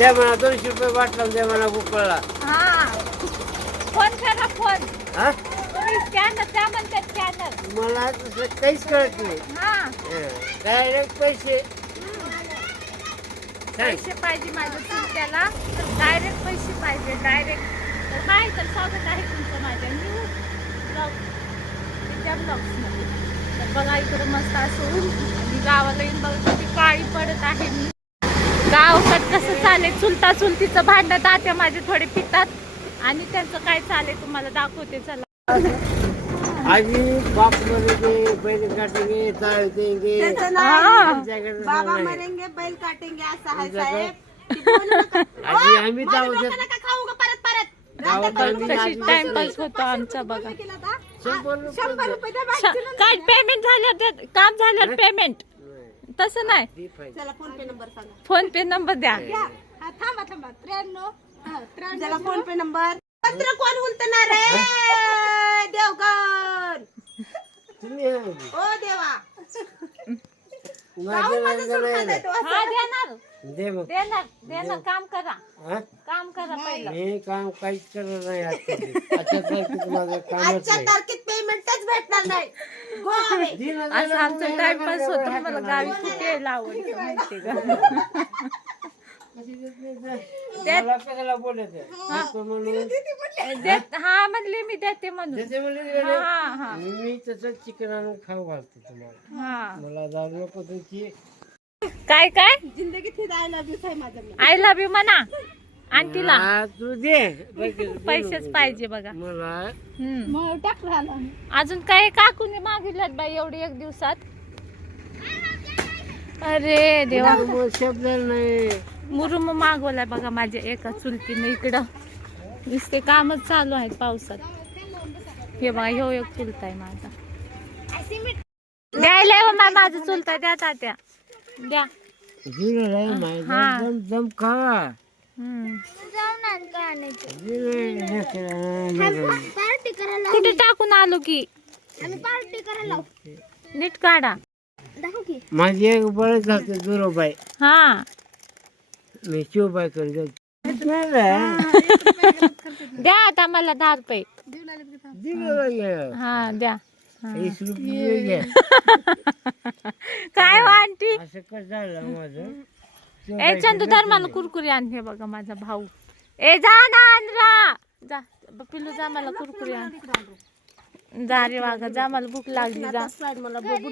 द्या म्हणा 200 रुपये वाटला द्या म्हणा गोपाळला. हा फोन करा फोन. हा तुम्ही स्कॅनर त्या म्हणतात स्कॅनर. मला तसं काहीच कळत नाही. हा डायरेक्ट पैसे पैसे पाहिजे माझ्या चुलत्याला. डायरेक्ट पैसे पाहिजे डायरेक्ट. तर काय तर स्वागत आहे तुमचं माझ्या न्यू ब्लॉग विद्या ब्लॉग्समध्ये. तर बघा इकडं मस्त असं ऊन आणि गावाला येऊन बघा किती काळी पडत आहे. मी गावात कसं चालेल चुलता चुलतीचं भांडण तात्या माझे थोडे पितात आणि त्यांचं काय चालेल तुम्हाला दाखवते. चला आजी बाप मरेंगे बैल काटेंगे ताळ देंगे बाबा मरेंगे बैल काटेंगे असं आहे साहेब. आजी आम्ही जाऊ नका खाऊ ग परत परत. कशी टाइमपास होतो आमचा बघा. 100 रुपये द्या बाई. काय पेमेंट झालं काम झालं पेमेंट तसं नाही. चला फोन पे नंबर सांगा. फोन पे नंबर द्या. हा, थांबा 93 चला फोन पे नंबर. पत्र कोण उलटणार रे देवगण. तुम्ही ओ देवा हा देणार दे मग देणार काम करा हा? काम करा पहिलं. मी काम काहीच करत नाही आजच्या तारखेत माझं कामच आजच्या नाही. तारखेत पेमेंटच भेटणार नाही. Go away. असं आमचं टाइमपास होतो. मला गावी कुठे यायला आवडतं माहिती का. मला कशाला बोलायचं म्हणून हा म्हणले मी देते म्हणून. जसे म्हणले हा हा मी तसंच चिकन आणून खाऊ घालतो तुम्हाला. हा मला दारू नको तुमची. काय काय जिंदगीत ही आय लव्ह यू आहे माझं मी. आय लव्ह यू म्हणा आंटीला. हा, तू दे पैसेच पाहिजे बघा. मला हम्म. टाक राहिला. अजून काय काकूने मागितल्यात बाई एवढी एक दिवसात. अरे देवा शब्द नाही. मुरुम मागवलाय बघा माझ्या एका चुलतीने. इकडं नुसते कामच चालू आहेत पावसात. हे बघा ह्यो एक चुलता आहे माझा. द्यायला हो माझं चुलता द्या तात्या द्या. हा. दम खावा. हम्म. पार्टी पार्टी करायला कुठे टाकून आलो की आम्ही पार्टी करायला नीट काढा. दाखव की. माझी एक बरंच जाते दुरोबाई. हा मी शिवबाई कडे द्या आता मला 10 रुपये. हा द्या. 20 रुपये घे. काय हो आंटी. असं कसं झालं माझं. ए चंदू धर मला कुरकुरी आण. हे बघा माझा भाऊ. ए जा ना आणरा जा पिलू जा मला कुरकुरी आण. जा रे वागा जा मला भूक लागली जा. मला बघू